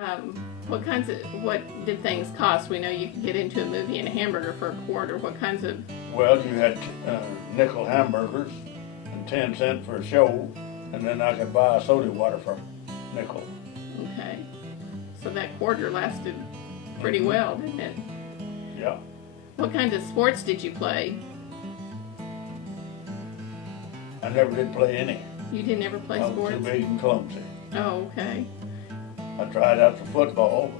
What did things cost? We know you could get into a movie and a hamburger for a quarter. What kinds of... Well, you had nickel hamburgers and 10 cents for a show, and then I could buy a soda water for a nickel. Okay. So that quarter lasted pretty well, didn't it? Yeah. What kinds of sports did you play? I never did play any. You didn't ever play sports? I was too big and clumsy. Oh, okay. I tried out for football,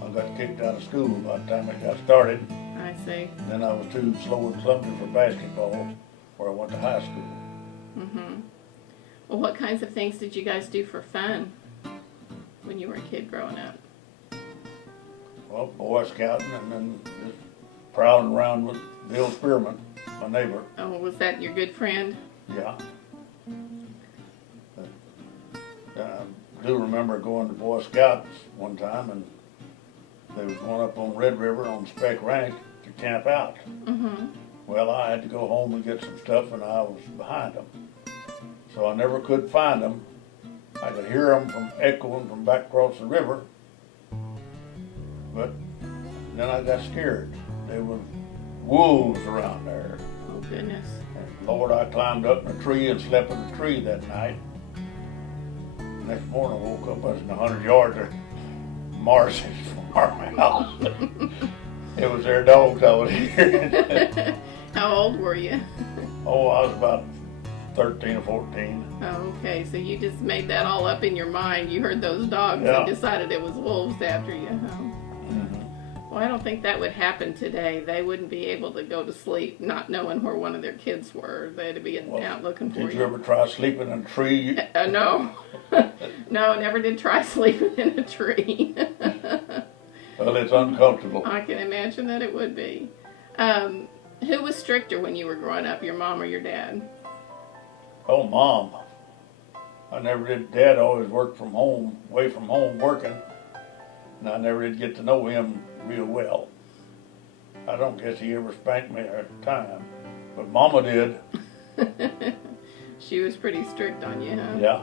but I got kicked out of school by the time it got started. I see. Then I was too slow and clumsy for basketball, where I went to high school. Mm-hmm. Well, what kinds of things did you guys do for fun when you were a kid growing up? Well, Boy Scouting, and then just prowling around with Bill Spearman, my neighbor. Oh, was that your good friend? Yeah. I do remember going to Boy Scouts one time, and they was going up on Red River on Speck Ranch to camp out. Mm-hmm. Well, I had to go home and get some stuff, and I was behind them. So I never could find them. I could hear them from echoing from back across the river, but then I got scared. There was wolves around there. Oh, goodness. And Lord, I climbed up in a tree and slept in a tree that night. Next morning I woke up, I was in 100 yards of Morris's farmhouse. It was their dogs I was hearing. How old were you? Oh, I was about 13 or 14. Oh, okay. So you just made that all up in your mind. You heard those dogs and decided it was wolves after you, huh? Mm-hmm. Well, I don't think that would happen today. They wouldn't be able to go to sleep not knowing where one of their kids were. They'd be out looking for you. Did you ever try sleeping in a tree? No. No, never did try sleeping in a tree. Well, it's uncomfortable. I can imagine that it would be. Who was stricter when you were growing up, your mom or your dad? Oh, Mom. I never did. Dad always worked from home, away from home working, and I never did get to know him real well. I don't guess he ever spanked me at the time, but Mama did. She was pretty strict on you, huh? Yeah.